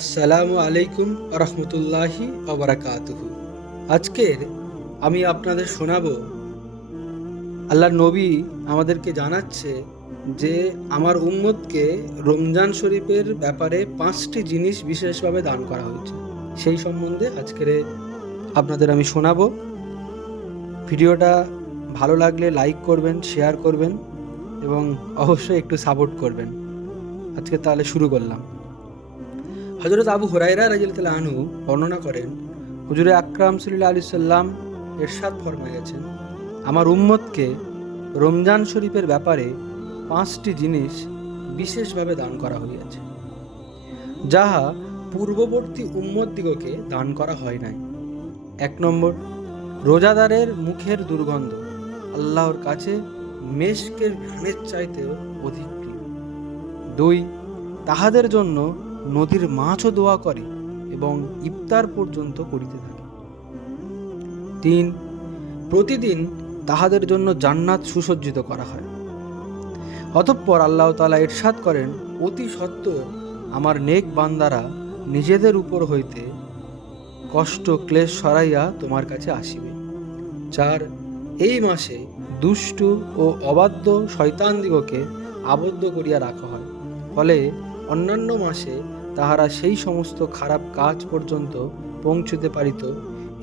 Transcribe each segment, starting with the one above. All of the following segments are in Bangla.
আসসালামু আলাইকুম রহমতুল্লাহি ওবারাকাতুহু। আজকের আমি আপনাদের শোনাবো, আল্লাহর নবী আমাদেরকে জানাচ্ছে যে আমার উম্মতকে রমজান শরীফের ব্যাপারে 5টি জিনিস বিশেষভাবে দান করা হয়েছে। সেই সম্বন্ধে আজকের আপনাদের আমি শোনাবো। ভিডিওটা ভালো লাগলে লাইক করবেন, শেয়ার করবেন এবং অবশ্যই একটু সাপোর্ট করবেন। আজকে তাহলে শুরু করলাম। হযরত আবু হুরায়রা রাদিয়াল্লাহু আনহু বর্ণনা করেন, হুজুরে আকরাম সাল্লাল্লাহু আলাইহি সাল্লাম ইরশাদ ফরমাইয়াছেন, আমার উম্মতকে রমজান শরীফের ব্যাপারে 5টি জিনিস বিশেষভাবে দান করা হইয়াছে, যাহা পূর্ববর্তী উম্মতদিগকে দান করা হয় নাই। 1 নম্বর, রোজাদারের মুখের দুর্গন্ধ আল্লাহর কাছে মেশকের ঘ্রাণের চাইতেও অধিক প্রিয়। 2, তাহাদের জন্য নদীর মাছও দোয়া করে এবং ইফতার পর্যন্ত করিতে থাকে। 3, প্রতিদিন তাহাদের জন্য জান্নাত সুসজ্জিত করা হয়। অতঃপর আল্লাহ তাআলা ইরশাদ করেন, অতি সত্বর আমার নেক বান্দারা নিজেদের উপর হইতে কষ্ট ক্লেশ সরাইয়া তোমার কাছে আসিবে। 4, এই মাসে দুষ্টু ও অবাধ্য শয়তানদিগকে আবদ্ধ করিয়া রাখা হয়, ফলে অন্যান্য মাসে তাহারা সেই সমস্ত খারাপ কাজ পর্যন্ত পৌঁছতে পারিত,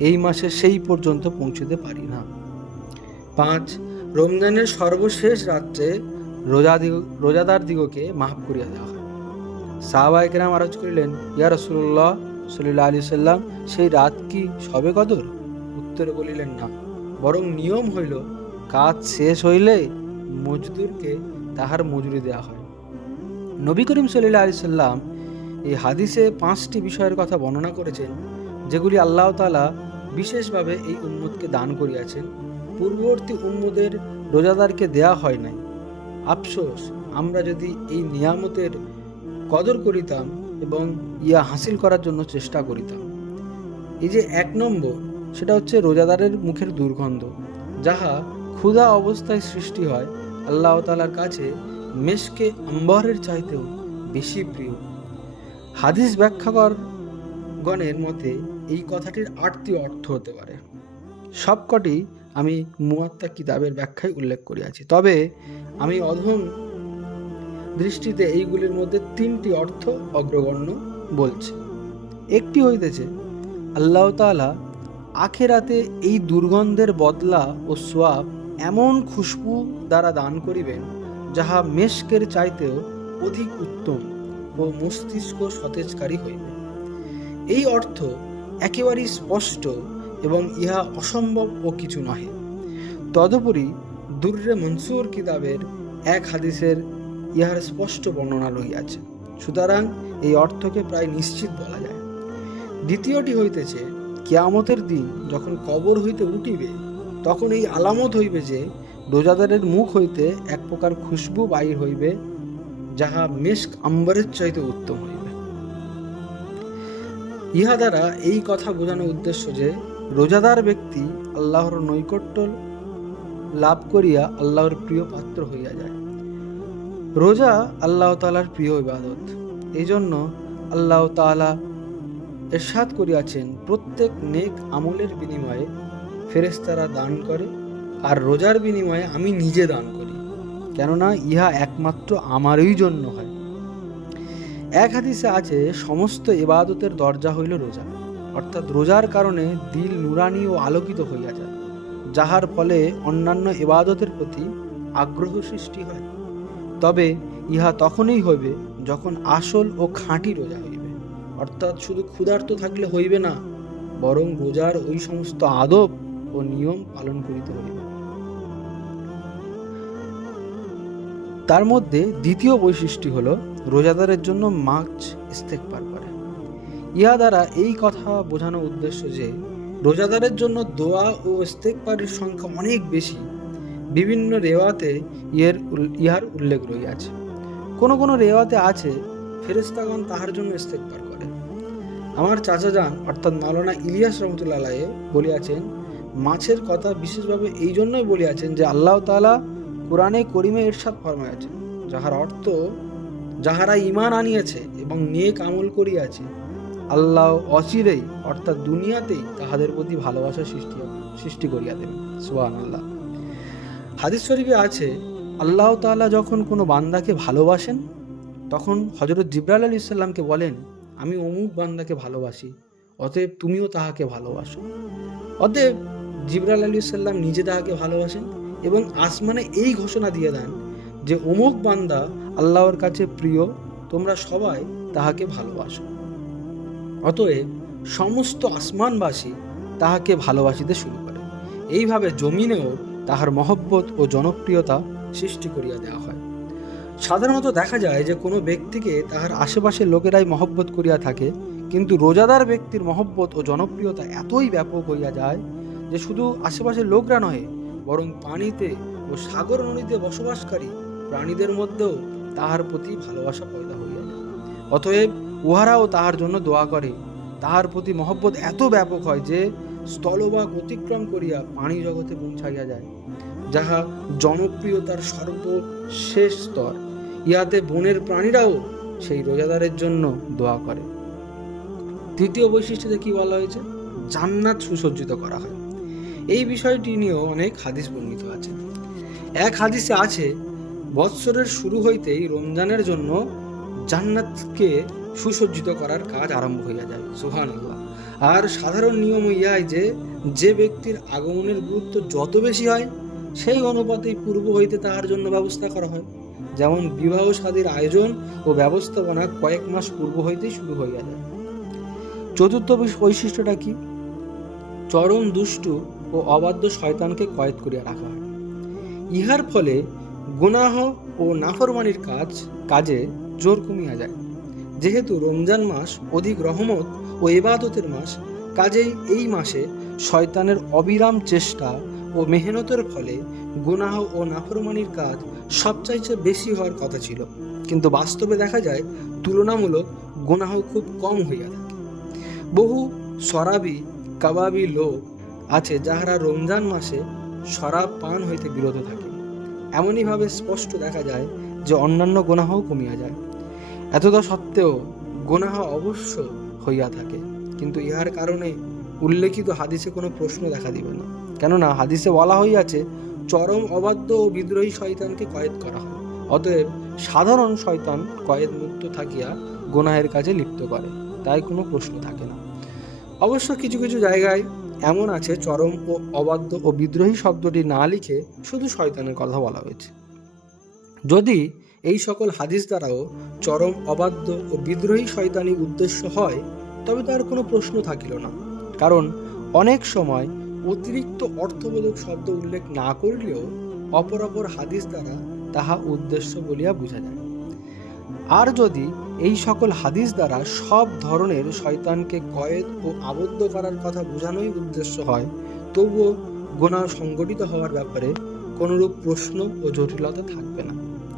এই মাসে সেই পর্যন্ত পৌঁছতে পারি না। 5, রমজানের সর্বশেষ রাত্রে রোজাদার দিগকে মাফ করিয়া দেওয়া হয়। সাহাবায়ে কেরাম আরজ করিলেন, ইয়া রাসূলুল্লাহ সাল্লাল্লাহু আলাইহি সাল্লাম, সেই রাত কি শবে কদর? উত্তরে বলিলেন, না, বরং নিয়ম হইল কাজ শেষ হইলে মজদুরকে তাহার মজুরি দেওয়া হয়। নবী করিম সাল্লাল্লাহু আলাইহি সাল্লাম এই হাদিসে 5টি বিষয়ের কথা বর্ণনা করেছেন, যেগুলি আল্লাহ তাআলা বিশেষভাবে এই উম্মতকে দান করিয়াছেন, পূর্ববর্তী উম্মতের রোজাদারকে দেয়া হয় নাই। আফসোস, আমরা যদি এই নিয়ামতের কদর করিতাম এবং ইয়া হাসিল করার জন্য চেষ্টা করিতাম। এই যে 1 নম্বর, সেটা হচ্ছে রোজাদারের মুখের দুর্গন্ধ, যাহা ক্ষুধা অবস্থায় সৃষ্টি হয়, আল্লাহ তাআলার কাছে মেশকে আম্বরের চাইতেও বেশি প্রিয়। হাদিস ব্যাখ্যাকরগণের মতে এই কথাটির 8টি অর্থ হতে পারে। সবকটি আমি মুয়াত্তা কিতাবের ব্যাখ্যায় উল্লেখ করিয়াছি, তবে আমি অধম দৃষ্টিতে এইগুলির মধ্যে 3টি অর্থ অগ্রগণ্য বলছি। একটি হইতেছে, আল্লাহ তাআলা আখিরাতে এই দুর্গন্ধের বদলা ও সোয়াব এমন খুশবু দ্বারা দান করিবেন, যাহা মেশকের চাইতেও অধিক উত্তম ও মস্তিষ্ক সতেজকারী হইবে। এই অর্থ একেবারেই স্পষ্ট এবং ইহা অসম্ভব ও কিছু নহে। তদুপরি দুররে মনসুর কিতাবের এক হাদিসের ইহার স্পষ্ট বর্ণনা রহিয়াছে, সুতরাং এই অর্থকে প্রায় নিশ্চিত বলা যায়। দ্বিতীয়টি হইতেছে, কিয়ামতের দিন যখন কবর হইতে উঠিবে, তখন এই আলামত হইবে যে রোজাদারের মুখ হইতে এক প্রকার খুশবু বাহির হইবে, যাহা মেশক আম্বরের চাইতে উত্তম হইবে। ইহা দ্বারা এই কথা বোঝানোর উদ্দেশ্য যে রোজাদার ব্যক্তি আল্লাহর নৈকট্য লাভ করিয়া আল্লাহর প্রিয় পাত্র হইয়া যায়। রোজা আল্লাহ তাআলার প্রিয় ইবাদত, এই জন্য আল্লাহ তাআলা ইরশাদ করিয়াছেন, প্রত্যেক নেক আমলের বিনিময়ে ফেরেশতারা দান করে, আর রোজার বিনিময়ে আমি নিজে দান করি, কেননা ইহা একমাত্র আমারই জন্য হয়। এক হাদিসে আছে, সমস্ত ইবাদতের দরজা হইল রোজা, অর্থাৎ রোজার কারণে দিল নুরানি ও আলোকিত হইয়া যায়, যাহার ফলে অন্যান্য ইবাদতের প্রতি আগ্রহ সৃষ্টি হয়। তবে ইহা তখনই হইবে যখন আসল ও খাঁটি রোজা হইবে, অর্থাৎ শুধু ক্ষুধার্ত থাকলে হইবে না, বরং রোজার ওই সমস্ত আদব ও নিয়ম পালন করিতে হইবে। তার মধ্যে দ্বিতীয় বৈশিষ্ট্য হল, রোজাদারের জন্য মাছ ইস্তেগফার করে। ইহা দ্বারা এই কথা বোঝানোর উদ্দেশ্য যে রোজাদারের জন্য দোয়া ও ইস্তেগফারের সংখ্যা অনেক বেশি। বিভিন্ন রেওয়াতে ইহার উল্লেখ রইয়াছে। কোনো কোনো রেওয়াতে আছে, ফেরেশতাগণ তাহার জন্য ইস্তেগফার করে। আমার চাচাজান অর্থাৎ মাওলানা ইলিয়াস রহমতুল্লাহ আলাইহি বলিয়াছেন, মাছের কথা বিশেষভাবে এই জন্যই বলিয়াছেন যে আল্লাহ তাআলা কোরআনে করিমে ইরশাদ ফরমাইয়াছেন, যাহার অর্থ, যাহারা ঈমান আনিয়াছে এবং নেক আমল করিয়াছে, আল্লাহ অচিরেই অর্থাৎ দুনিয়াতেই তাহাদের প্রতি ভালোবাসা সৃষ্টি করিয়া দেবেন। সুবহানাল্লাহ। হাদিস শরীফে আছে, আল্লাহ তাআলা যখন কোনো বান্দাকে ভালোবাসেন তখন হযরত জিবরাইল আলাইহিস সালামকে বলেন, আমি অমুক বান্দাকে ভালোবাসি, অতএব তুমিও তাহাকে ভালোবাসো। অতএব জিবরাইল আলাইহিস সালাম নিজে তাহাকে ভালোবাসেন এবং আসমানে এই ঘোষণা দিয়ে দেন যে অমুক বান্দা আল্লাহর কাছে প্রিয়, তোমরা সবাই তাহাকে ভালোবাসো। অতএব সমস্ত আসমানবাসী তাহাকে ভালোবাসিতে শুরু করে। এইভাবে জমিনেও তাহার মহব্বত ও জনপ্রিয়তা সৃষ্টি করিয়া দেওয়া হয়। সাধারণত দেখা যায় যে কোনো ব্যক্তিকে তাহার আশেপাশের লোকেরাই মহব্বত করিয়া থাকে, কিন্তু রোজাদার ব্যক্তির মহব্বত ও জনপ্রিয়তা এতই ব্যাপক হইয়া যায় যে শুধু আশেপাশের লোকরা নহে, বরং পানিতে ও সাগর নদীতে বসবাসকারী প্রাণীদের মধ্যেও তাহার প্রতি ভালোবাসা পয়দা হইয়া যায়। অতএব উহারাও তাহার জন্য দোয়া করে। তাহার প্রতি মহব্বত এত ব্যাপক হয় যে স্থলভাগ অতিক্রম করিয়া পানি জগতে পৌঁছাইয়া যায়, যাহা জনপ্রিয়তার সর্বশেষ স্তর। ইহাতে বনের প্রাণীরাও সেই রোজাদারের জন্য দোয়া করে। তৃতীয় বৈশিষ্ট্যতে কি বলা হয়েছে? জান্নাত সুসজ্জিত করা হয়। এই বিষয়টি নিয়েও অনেক হাদিস বর্ণিত আছে। এক হাদিসে আছে, বৎসরের শুরু হইতেই রমজানের জন্য জান্নাতকে সুসজ্জিত করার কাজ আরম্ভ হইয়া যায়। সুবহানাল্লাহ। আর সাধারণ নিয়ম ইহাই যে, যে ব্যক্তির আগমনের গুরুত্ব যত বেশি হয় সেই অনুপাতেই পূর্ব হইতে তাহার জন্য ব্যবস্থা করা হয়। যেমন বিবাহ শাদীর আয়োজন ও ব্যবস্থাপনা কয়েক মাস পূর্ব হইতেই শুরু হইয়া যায়। চতুর্থ বৈশিষ্ট্যটা কি? চরম দুষ্টু ও অবাধ্য শয়তানকে কয়েদ করিয়া রাখা হয়। ইহার ফলে গুনাহ ও নাফরমানির কাজে জোর কমিয়া যায়। যেহেতু রমজান মাস অধিক রহমত ও ইবাদতের মাস, কাজেই এই মাসে শয়তানের অবিরাম চেষ্টা ও মেহনতের ফলে গুনাহ ও নাফরমানির কাজ সবচাইতে বেশি হওয়ার কথা ছিল, কিন্তু বাস্তবে দেখা যায় তুলনামূলক গুনাহ খুব কম হইয়া থাকে। বহু শরাবি কাবাবি লোক আছে যাহারা রমজান মাসে শরাব পান হইতে বিরত থাকে। এমনইভাবে স্পষ্ট দেখা যায় যে অন্যান্য গুনাহও কমিয়া যায়। এতটা সত্ত্বেও গুনাহ অবশ্য হইয়া থাকে, কিন্তু ইহার কারণে উল্লেখিত হাদিসে কোনো প্রশ্ন দেখা দিবে না, কেননা হাদিসে বলা হইয়াছে চরম অবাধ্য ও বিদ্রোহী শয়তানকে কয়েদ করা হয়। অতএব সাধারণ শয়তান কয়েদ মুক্ত থাকিয়া গুনাহের কাজে লিপ্ত করে, তাই কোনো প্রশ্ন থাকে না। অবশ্য কিছু কিছু জায়গায় এমন আছে চরম ও অবাধ্য ও বিদ্রোহী শব্দটি না লিখে শুধু শয়তানের কথা বলা হয়েছে। যদি এই সকল হাদিস দ্বারাও চরম অবাধ্য ও বিদ্রোহী শয়তানি উদ্দেশ্য হয়, তবে তার কোনো প্রশ্ন থাকিল না, কারণ অনেক সময় অতিরিক্ত অর্থবোধক শব্দ উল্লেখ না করিলেও অপর অপর হাদিস দ্বারা তাহা উদ্দেশ্য বলিয়া বোঝা যায়। আর যদি এই সকল হাদিস দ্বারা সব ধরনের শয়তানকে কয়েদ ও আবদ্ধ করার কথা বোঝানোই উদ্দেশ্য হয়, তবুও গুনাহ সংগঠিত হওয়ার ব্যাপারে কোনরূপ প্রশ্ন ও জটিলতা থাকবে না।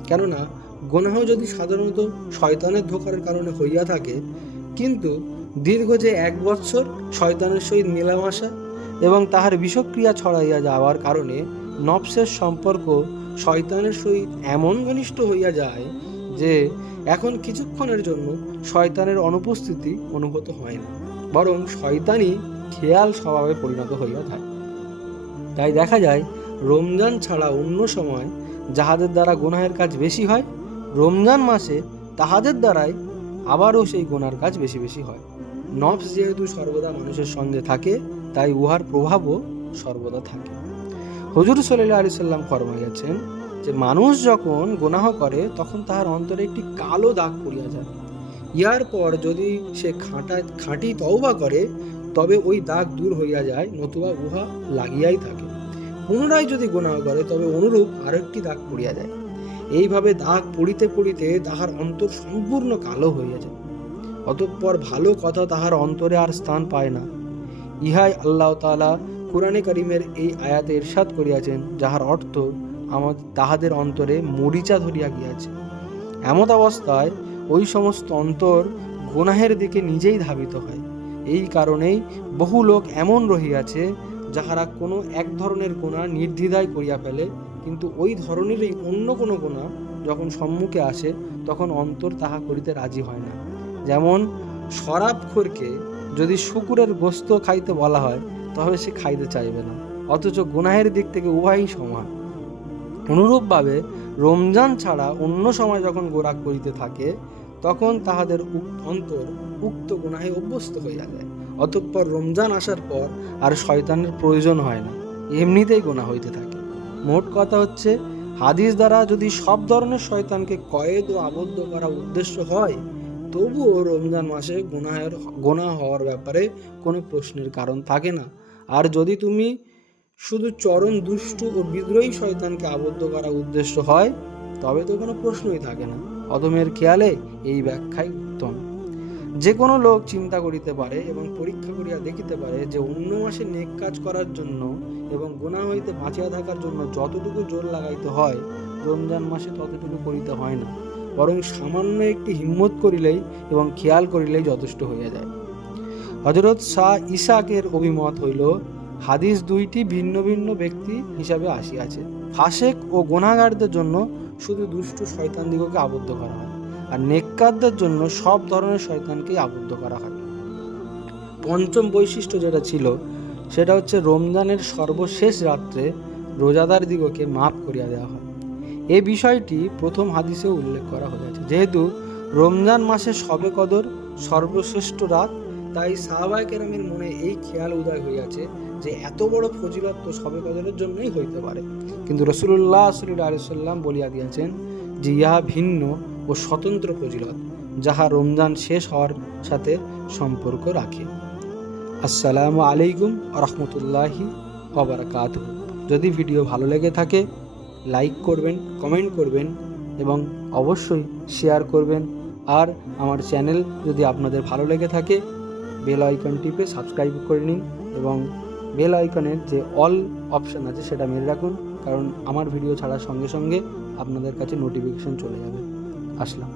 কেননা গুনাহ যদি সাধারণত শয়তানের ধোঁকার কারণে হইয়া থাকে, কিন্তু দীর্ঘ যে 1 বৎসর শয়তানের সহিত মেলামেশা এবং তাহার বিষক্রিয়া ছড়াইয়া যাওয়ার কারণে নফসের সম্পর্ক শয়তানের সহিত এমন ঘনিষ্ঠ হইয়া যায় যে এখন কিছুক্ষণের জন্য শয়তানের অনুপস্থিতি অনুভূত হয় না, বরং শয়তানি খেয়াল স্বভাবে পরিণত হইয়া যায়। তাই দেখা যায় রমজান ছাড়া অন্য সময় যাহাদের দ্বারা গুনাহের কাজ বেশি হয়, রমজান মাসে তাহাদের দ্বারাই আবারও সেই গুনার কাজ বেশি বেশি হয়। নফস যেহেতু সর্বদা মানুষের সঙ্গে থাকে, তাই উহার প্রভাবও সর্বদা থাকে। হুজুর সাল্লাল্লাহু আলাইহি সাল্লাম ফরমাইয়াছেন যে মানুষ যখন গুনাহ করে তখন তাহার অন্তরে একটি কালো দাগ পড়িয়া যায়। ইহার পর যদি সে খাঁটি তওবা করে তবে ওই দাগ দূর হইয়া যায়, নতুবা উহা লাগিয়াই থাকে। পুনরায় যদি গুনাহ করে তবে অনুরূপ আরেকটি দাগ পড়িয়া যায়। এইভাবে দাগ পড়িতে পড়িতে তাহার অন্তর সম্পূর্ণ কালো হইয়া যায়। অতঃপর ভালো কথা তাহার অন্তরে আর স্থান পায় না। ইহাই আল্লাহ তাআলা কুরআনে কারীমের এই আয়াতে ইরশাদ করিয়াছেন, যাহার অর্থ তাহাদের অন্তরে মরিচা ধরিয়া গিয়াছে। এমত অবস্থায় ওই সমস্ত অন্তর গুনাহের দিকে নিজেই ধাবিত হয়। এই কারণেই বহু লোক এমন রহিয়াছে যাহারা কোনো এক ধরনের গুনাহ নির্দ্বিধায় করিয়া ফেলে, কিন্তু ওই ধরনেরই অন্য কোনো গুনাহ যখন সম্মুখে আসে তখন অন্তর তাহা করিতে রাজি হয় না। যেমন শরাবখোরকে যদি শুকুরের গোস্ত খাইতে বলা হয় তবে সে খাইতে চাইবে না, অথচ গুনাহের দিক থেকে উভয়ই সমান। অনুরূপভাবে রমজান ছাড়া অন্য সময় যখন গোরা করিতে থাকে তখন তাহাদের অন্তর উক্ত গুনাহে অভ্যস্ত হইয়া যায়। অতঃপর রমজান আসার পর আর শয়তানের প্রয়োজন হয় না, এমনিতেই গুনাহ হইতে থাকে। মোট কথা হচ্ছে, হাদিস দ্বারা যদি সব ধরনের শয়তানকে কয়েদ ও আবদ্ধ করা উদ্দেশ্য হয়, তবুও রমজান মাসে গুনাহ হওয়ার ব্যাপারে কোনো প্রশ্নের কারণ থাকে না। আর যদি তুমি শুধু চরম দুষ্টু ও বিদ্রোহী শয়তানকে আবদ্ধ করা উদ্দেশ্য হয়, তবে তো কোনো প্রশ্নই থাকে না। অদমের খেয়ালে এই ব্যাখ্যাই উত্তম। যে কোনো লোক চিন্তা করিতে পারে এবং পরীক্ষা করিয়া দেখিতে পারে যে অন্য মাসে নেক কাজ করার জন্য এবং গুনাহ হইতে বাঁচিয়া থাকার জন্য যতটুকু জোর লাগাইতে হয়, রমজান মাসে ততটুকু করিতে হয় না, বরং সামান্য একটি হিম্মত করিলেই এবং খেয়াল করিলেই যথেষ্ট হইয়া যায়। হযরত শাহ ইসহাকের অভিমত হইল, হাদিস দুইটি ভিন্ন ভিন্ন ব্যক্তি হিসাবে আসিয়াছে। ফাসেক ও গুনাহগারদের জন্য শুধু দুষ্ট শয়তানদিগকে আবদ্ধ করা হয়, আর নেককারদের জন্য সব ধরনের শয়তানকেই আবদ্ধ করা হয়। পঞ্চম বৈশিষ্ট্য যেটা ছিল সেটা হচ্ছে রমজানের সর্বশেষ রাত্রে রোজাদার দিগকে মাফ করিয়া দেওয়া হয়। এই বিষয়টি প্রথম হাদিসে উল্লেখ করা হয়েছে। যেহেতু রমজান মাসে শবে কদর সর্বশ্রেষ্ঠ রাত, তাই সাহাবায়ে কেরামের মনে এই খেয়াল উদয় হইয়াছে যে এত বড় ফজিলত তো শবে কদরের জন্যই হইতে পারে। কিন্তু রাসূলুল্লাহ সাল্লাল্লাহু আলাইহি ওয়াসাল্লাম বলিয়া দিয়েছেন যে ইহা ভিন্ন ও স্বতন্ত্র ফজিলত, যাহা রমজান শেষ হওয়ার সাথে সম্পর্ক রাখে। আসসালামু আলাইকুম ওয়া রাহমাতুল্লাহি ওয়া বারাকাতুহু। যদি ভিডিও ভালো লেগে থাকে লাইক করবেন, কমেন্ট করবেন এবং অবশ্যই শেয়ার করবেন। আর আমার চ্যানেল যদি আপনাদের ভালো লেগে থাকে বেল আইকন টিপে সাবস্ক্রাইব করে নিন এবং বেল আইকনের যে অল অপশান আছে সেটা মেরে রাখুন, কারণ আমার ভিডিও ছাড়ার সঙ্গে সঙ্গে আপনাদের কাছে নোটিফিকেশন চলে যাবে। আসলাম।